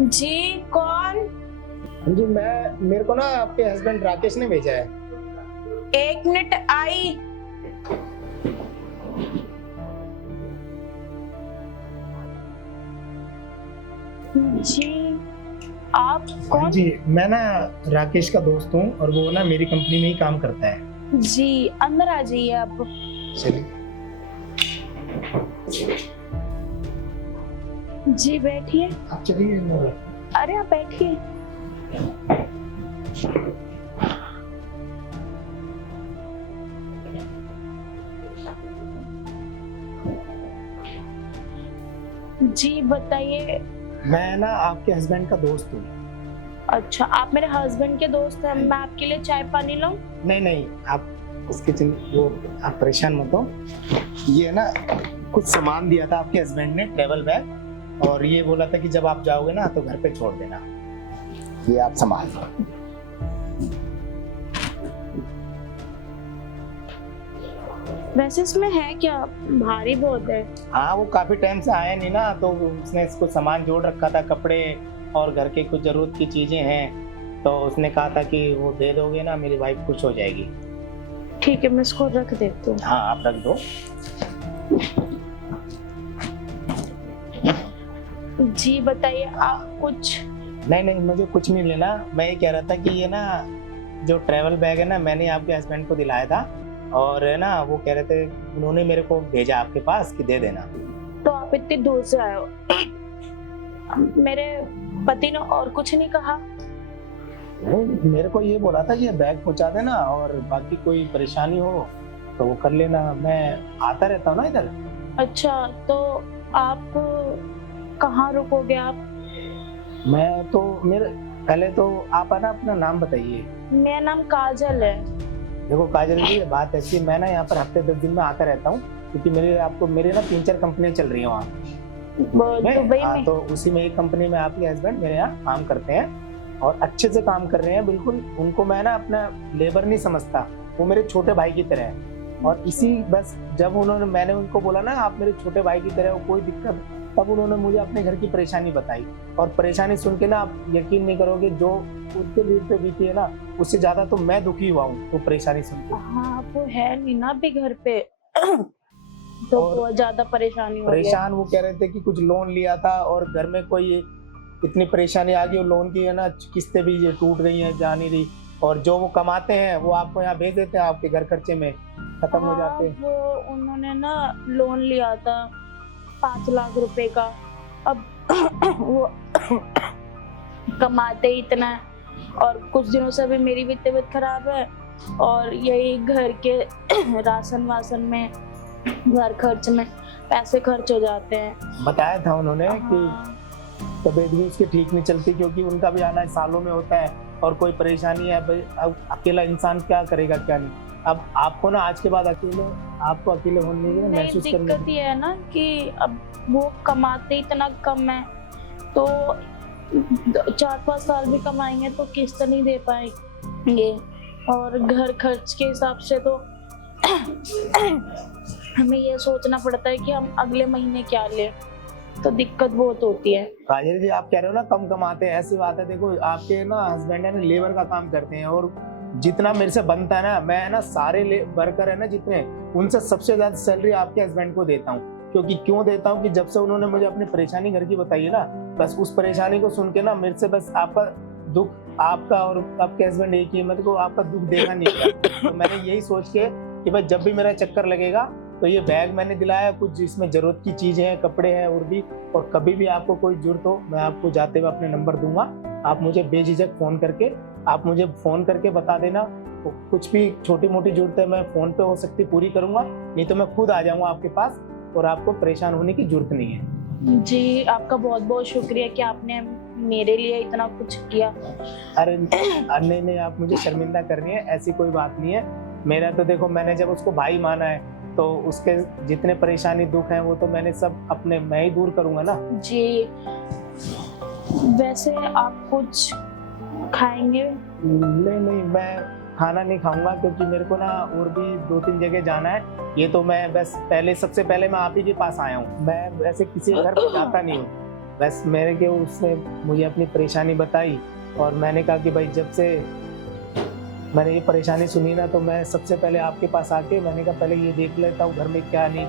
जी कौन? जी मेरे को ना आपके हस्बैंड राकेश ने भेजा है। 1 मिनट आई। जी आप कौन? जी मैं ना राकेश का दोस्त हूँ और वो ना मेरी कंपनी में ही काम करता है। जी अंदर आ जाइए आप। चलिए। जी बैठिए। आप चलिए। अरे आप बैठिए। जी बताइए। मैं ना आपके हस्बैंड का दोस्त हूँ। अच्छा आप मेरे हस्बैंड के दोस्त हैं, मैं आपके लिए चाय पानी लाऊं? नहीं नहीं, आप उसके वो आप परेशान मत हो। ये ना कुछ सामान दिया था आपके हस्बैंड ने, ट्रेवल बैग, और ये बोला था कि जब आप जाओगे ना तो घर पे छोड़ देना। ये आप संभाल लो। वैसे इसमें है क्या? भारी बहुत है। हाँ वो काफी टाइम से आया नहीं ना, तो उसने इसको सामान जोड़ रखा था, कपड़े और घर के कुछ जरूरत की चीजें हैं, तो उसने कहा था कि वो दे दोगे ना, मेरी वाइफ खुश हो जाएगी। ठीक है मैं इसको रख देती हूँ। हाँ आप रख दो। जी बताइए आप कुछ। नहीं नहीं, मुझे कुछ नहीं लेना। मैं ये कह रहा था कि ये ना जो ट्रैवल बैग है ना, मैंने आपके हस्बैंड को दिलाया था, और है ना वो कह रहे थे, उन्होंने मेरे को भेजा आपके पास कि दे देना। तो आप इतनी दूर से आए हो, मेरे पति ने और कुछ नहीं कहा? नहीं, मेरे को ये बोला था कि ये बैग पहुंचा देना, और बाकी कोई परेशानी हो तो वो कर लेना। मैं आता रहता हूँ ना इधर। अच्छा तो आप कहाँ रुकोगे आप? मैं तो मेरे पहले तो आप है ना अपना नाम बताइए। मेरा नाम काजल है। देखो काजल जी, ये बात ऐसी है, मैं ना यहाँ पर हफ्ते 10 दिन में आता रहता हूँ, क्योंकि मेरे ना 3-4 कंपनियां चल रही हैं वहाँ दुबई हाँ, में? तो उसी में एक कंपनी में आपके हस्बैंड मेरे यहाँ काम करते हैं और अच्छे से काम कर रहे हैं बिल्कुल। उनको मैं ना अपना लेबर नहीं समझता, वो मेरे छोटे भाई की तरह है। और इसी बस जब मैंने उनको बोला ना आप मेरे छोटे भाई की तरह हो, कोई दिक्कत, तब उन्होंने मुझे अपने घर की परेशानी बताई। और परेशानी सुन के ना आप यकीन नहीं करोगे, जो उसके लिए पे बीती है ना, उससे ज्यादा तो मैं दुखी हुआ हूँ वो परेशानी सुन के। हाँ वो है नहीं ना अभी घर पे तो बहुत ज्यादा परेशानी हो रही है। परेशान वो कह रहे थे कि कुछ लोन लिया था और घर में कोई इतनी परेशानी आ गई, और लोन की है ना किस्तें भी ये टूट गई हैं, जा नहीं रही, और जो वो कमाते हैं वो आपको यहाँ भेज देते हैं, आपके घर खर्चे में खत्म हो जाते हैं। वो उन्होंने ना लोन लिया था 5 लाख रुपए का। अब वो कमाते ही इतना है, और कुछ दिनों से अभी मेरी भी तबीयत खराब है, और यही घर के राशन वासन में, घर खर्च में पैसे खर्च हो जाते हैं। बताया था उन्होंने कि हाँ। तबीयत भी उसकी ठीक नहीं चलती, क्योंकि उनका भी आना सालों में होता है, और कोई परेशानी है भाई, अब अकेला इंसान क्या करेगा क्या नहीं। अब आपको ना आज के बाद आपको अकेले होने की महसूस करनी। दिक्कत ये है ना कि अब वो कमाते इतना कम है, तो 4-5 साल भी कमाएंगे तो किस्त नहीं दे पाएंगे, और घर खर्च के हिसाब से तो हमें ये सोचना पड़ता है कि हम अगले महीने क्या लें, तो दिक्कत बहुत होती है। काजल जी आप कह रहे हो ना कम कमाते हैं, ऐसी बात है, देखो आपके ना हस्बैंड है ना लेबर का काम करते हैं, और जितना मेरे से बनता है ना, मैं ना सारे वर्कर है ना जितने, उनसे सबसे ज्यादा सैलरी आपके हस्बैंड को देता हूँ। क्योंकि क्यों देता हूँ कि जब से उन्होंने मुझे अपनी परेशानी घर की बताई है ना, बस उस परेशानी को सुन के ना मेरे से बस आपका दुख, आपका और आपके हस्बैंड एक ही है, मेरे को आपका दुख देखा नहीं गया। तो मैंने यही सोच के कि भाई जब भी मेरा चक्कर लगेगा तो ये बैग मैंने दिलाया, कुछ जिसमें जरूरत की चीजें हैं, कपड़े हैं और भी, और कभी भी आपको कोई जरूरत हो मैं आपको जाते हुए अपने नंबर दूंगा, आप मुझे बेझिझक फोन करके बता देना। तो कुछ भी छोटी मोटी जरूरत है मैं फोन पे हो सकती पूरी करूंगा, नहीं तो मैं खुद आ जाऊंगा आपके पास, और आपको परेशान होने की जरूरत नहीं है। जी आपका बहुत बहुत शुक्रिया कि आपने मेरे लिए इतना कुछ किया। अरे नहीं, आप मुझे शर्मिंदा कर रही है, ऐसी कोई बात नहीं है। मेरा तो देखो, मैंने जब उसको भाई माना है तो उसके जितने परेशानी दुख हैं वो तो मैंने सब मैं ही दूर करूंगा ना। जी वैसे आप कुछ खाएंगे? नहीं, खाना नहीं खाऊंगा, क्योंकि मेरे को ना और भी 2-3 जगह जाना है। ये तो मैं बस सबसे पहले मैं आप ही के पास आया हूँ। मैं वैसे किसी के घर पे जाता नहीं हूँ। बस मेरे के उसने मुझे अपनी परेशानी बताई और मैंने कहा कि भाई जब से मैंने ये परेशानी सुनी ना, तो मैं सबसे पहले आपके पास आके मैंने कहा पहले ये देख लेता हूँ घर में क्या नहीं,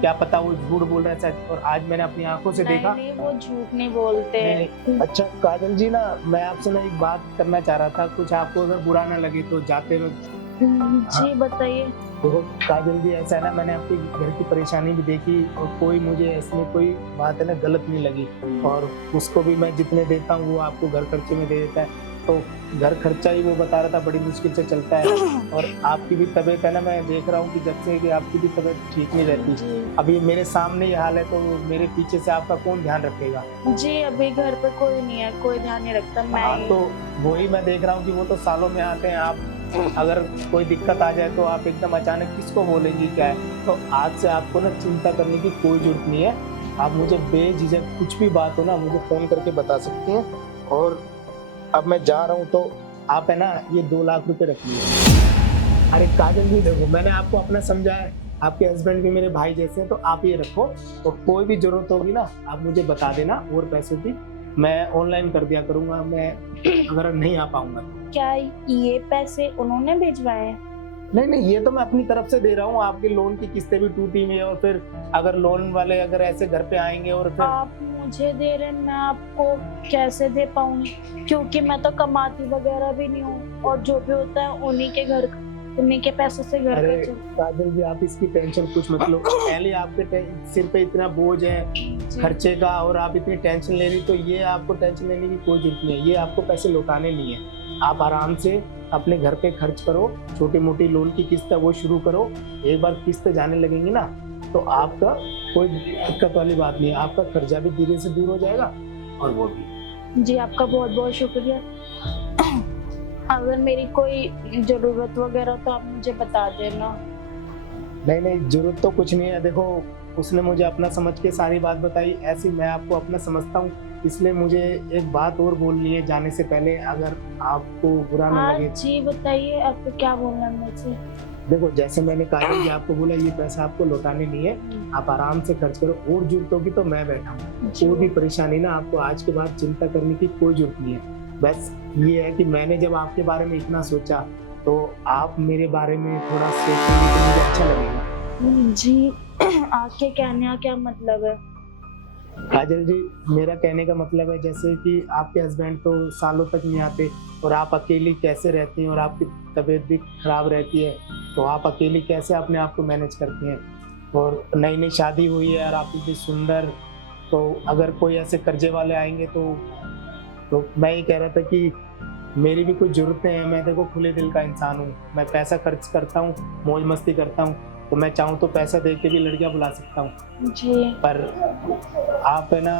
क्या पता वो झूठ बोल रहा है शायद। और आज मैंने अपनी आंखों से देखा। नहीं, वो झूठ नहीं बोलते। नहीं। अच्छा काजल जी, ना मैं आपसे ना एक बात करना चाह रहा था, कुछ आपको अगर बुरा ना लगे तो जाते वक्त। जी बताइए। देखो काजल जी, ऐसा है ना, मैंने आपके घर की परेशानी भी देखी और कोई मुझे इसमें कोई बात है ना गलत नहीं लगी। और उसको भी मैं जितने देता हूँ वो आपको घर खर्चे में दे देता है। तो घर खर्चा ही वो बता रहा था बड़ी मुश्किल से चलता है। और आपकी भी तबीयत है ना, मैं देख रहा हूँ कि जब से कि आपकी भी तबीयत ठीक नहीं रहती। अभी मेरे सामने ये हाल है, तो मेरे पीछे से आपका कौन ध्यान रखेगा? जी अभी घर पे कोई नहीं है, कोई ध्यान नहीं रखता। मैं तो वही मैं देख रहा हूँ कि वो तो सालों में आते हैं। आप अगर कोई दिक्कत आ जाए तो आप एकदम अचानक किसको बोलेंगी क्या है? तो आज से आपको ना चिंता करने की कोई जरूरत नहीं है। आप मुझे बेझिझक कुछ भी बात हो ना मुझे फोन करके बता सकती हैं। और अब मैं जा रहा हूँ, तो आप है ना ये 2 लाख रुपए रख लीजिए। अरे काजल जी देखो, मैंने आपको अपना समझा है, आपके हस्बैंड भी मेरे भाई जैसे हैं, तो आप ये रखो। और कोई भी जरूरत होगी ना आप मुझे बता देना। और पैसों की मैं ऑनलाइन कर दिया करूंगा, मैं अगर नहीं आ पाऊंगा तो। क्या ये पैसे उन्होंने भिजवाए हैं? नहीं, ये तो मैं अपनी तरफ से दे रहा हूँ। आपके लोन की किस्तें भी टूटी हुई है, और फिर अगर लोन वाले अगर ऐसे घर पे आएंगे और फिर आप मुझे दे रहे हैं, मैं आपको कैसे दे पाऊंगी? क्योंकि मैं तो कमाती वगैरह भी नहीं हूँ, और जो भी होता है उन्हीं के पैसों से घर अरे का चलता काजल जी, आप इसकी टेंशन कुछ मत लो। पहले आपके सिर पे इतना बोझ है है। खर्चे का, और आप इतनी टेंशन ले रही, तो ये आपको टेंशन लेने की कोई जरूरत नहीं है। ये आपको पैसे लौटाने नहीं है। आप आराम से अपने घर पे खर्च करो, छोटी मोटी लोन की किस्त है वो शुरू करो। एक बार किस्त जाने लगेंगी ना, तो आपका कोई दिक्कत वाली बात नहीं है। आपका कर्जा भी धीरे से दूर हो जाएगा, और वो भी। जी आपका बहुत बहुत शुक्रिया। अगर मेरी कोई जरूरत वगैरह तो आप मुझे बता देना। नहीं, जरूरत तो कुछ नहीं है। देखो उसने मुझे अपना समझ के सारी बात बताई, ऐसी मैं आपको अपना समझता हूँ। इसलिए मुझे एक बात और बोलनी है जाने से पहले, अगर आपको बुरा ना हाँ लगे। जी बताइए, आपको क्या बोलना है मुझसे? देखो जैसे मैंने कहा कि आपको बोला, ये पैसा आपको लौटाने नहीं है, आप आराम से खर्च करो। और जरूरत होगी तो मैं बैठा हूँ। कोई भी परेशानी ना, आपको आज के बाद चिंता करने की कोई जरूरत नहीं है। बस ये है कि मैंने जब आपके बारे में इतना सोचा, तो आप मेरे बारे में थोड़ा सोचेंगे तो मुझे अच्छा लगेगा। जी आपके कहने का क्या मतलब है? काजल जी, मेरा कहने का मतलब है जैसे कि आपके हस्बैंड तो सालों तक नहीं आते, और आप अकेली कैसे रहती हैं, और आपकी तबीयत भी खराब रहती है, तो आप अकेली कैसे अपने आप को मैनेज करती हैं? और नई नई शादी हुई है और आप इतनी सुंदर, तो अगर कोई ऐसे कर्जे वाले आएंगे तो मैं ये कह रहा था कि मेरी भी कुछ जरूरतें हैं। मैं देखो खुले दिल का इंसान हूँ, मैं पैसा खर्च करता हूँ, मौज मस्ती करता हूँ, तो मैं चाहूँ तो पैसा दे के भी लड़कियाँ बुला सकता हूँ। जी पर आप है ना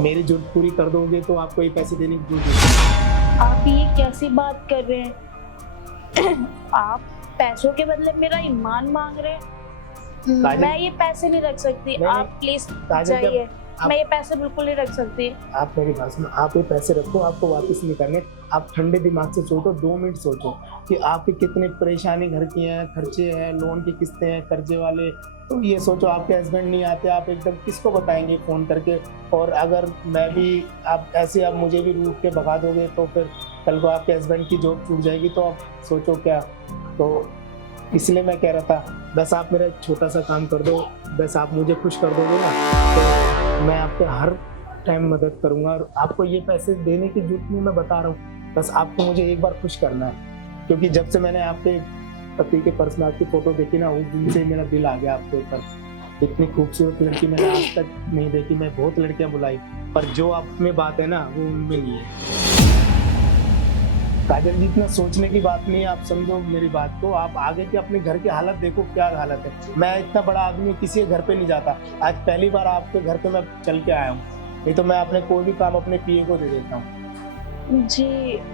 मेरी जरूरत पूरी कर दोगे तो आपको ये पैसे देने की जरूरत नहीं। आप ये कैसी बात कर रहे हैं? आप पैसों के बदले मेरा ईमान मांग रहे हैं? मैं ये पैसे नहीं रख सकती। नहीं, आप प्लीज काजल, जाइए। मैं ये पैसे बिल्कुल नहीं रख सकती। आप मेरी बात सुनो, आप ये पैसे रखो, आपको वापस नहीं करने। आप ठंडे दिमाग से सोचो, 2 मिनट सोचो कि आपकी कितनी परेशानी घर की है, खर्चे हैं, लोन की किस्तें हैं, कर्जे वाले। तो ये सोचो, आपके हस्बैंड नहीं आते, आप एकदम किसको बताएंगे फ़ोन करके? और अगर मैं भी आप मुझे भी रूठ के भगा दोगे, तो फिर कल को आपके हस्बैंड की जॉब छूट जाएगी, तो आप सोचो क्या? तो इसलिए मैं कह रहा था, बस आप मेरा एक छोटा सा काम कर दो, बस आप मुझे खुश कर दोगे ना, तो मैं आपको हर टाइम मदद करूंगा। और आपको ये पैसे देने की जरूरत नहीं, मैं बता रहा हूँ, बस आपको मुझे एक बार खुश करना है। क्योंकि जब से मैंने आपके पति के पर्स में आपकी फोटो देखी ना, उस दिन से मेरा दिल आ गया आपके ऊपर। इतनी खूबसूरत लड़की मैंने आज तक नहीं देखी। मैं बहुत लड़कियां बुलाई, पर जो आप में बात है ना, वो उनमें नहीं है। काजल जी, इतना सोचने की बात नहीं है, आप समझो मेरी बात को। आप आगे के अपने घर की हालत देखो, क्या हालत है। मैं इतना बड़ा आदमी किसी के घर पे नहीं जाता, आज पहली बार आपके घर पे मैं चल के आया हूँ। नहीं तो मैं अपने कोई भी काम अपने पीए को दे देता हूँ। जी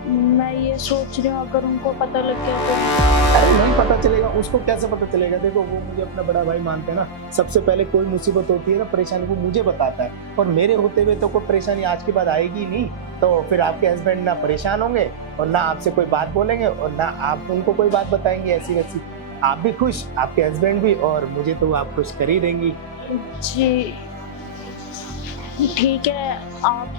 मैं ये सोच रही हूँ, अगर उनको पता लग गया तो? अरे नहीं पता चलेगा, उसको कैसे पता चलेगा? देखो वो मुझे अपना बड़ा भाई मानते हैं ना। सबसे पहले कोई मुसीबत होती है ना, परेशानी, वो मुझे बताता है। और मेरे होते हुए तो कोई परेशानी आज के बाद आएगी नहीं। तो फिर आपके हस्बैंड ना परेशान होंगे और ना आपसे कोई बात बोलेंगे और ना आप उनको कोई बात बताएंगे ऐसी वैसी। आप भी खुश, आपके हस्बैंड भी, और मुझे तो आप खुश कर ही देंगी। जी ठीक है, आप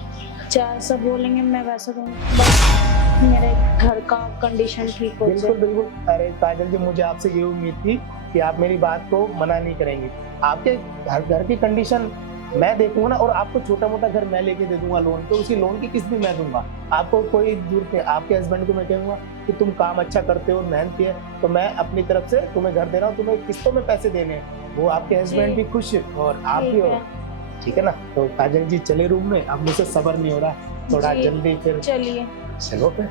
जैसा बोलेंगे मैं वैसा करूँगी, बस मेरे घर का कंडीशन ठीक हो बिल्कुल जाए। बिल्कुल। अरे काजल जी, मुझे आपसे ये उम्मीद थी कि आप मेरी बात को मना नहीं करेंगे। आपके घर की कंडीशन मैं देखूंगा ना, और आपको छोटा मोटा घर मैं लेके दे दूंगा लोन पे, उसी लोन की किस्त भी मैं दूंगा। आपको कोई जरूरत नहीं। आपके हस्बैंड को मैं कहूंगा कि तुम काम अच्छा करते हो, मेहनती है, तो मैं अपनी तरफ से तुम्हें घर दे रहा हूँ, तुम्हें किस्तों में पैसे देने हैं। वो आपके हस्बैंड भी खुश और आप भी ठीक हो। है, ठीक है ना? तो काजल जी चले रूम में, अब मुझे सब्र नहीं हो रहा, थोड़ा जी, जल्दी फिर चलिए। चलो फिर।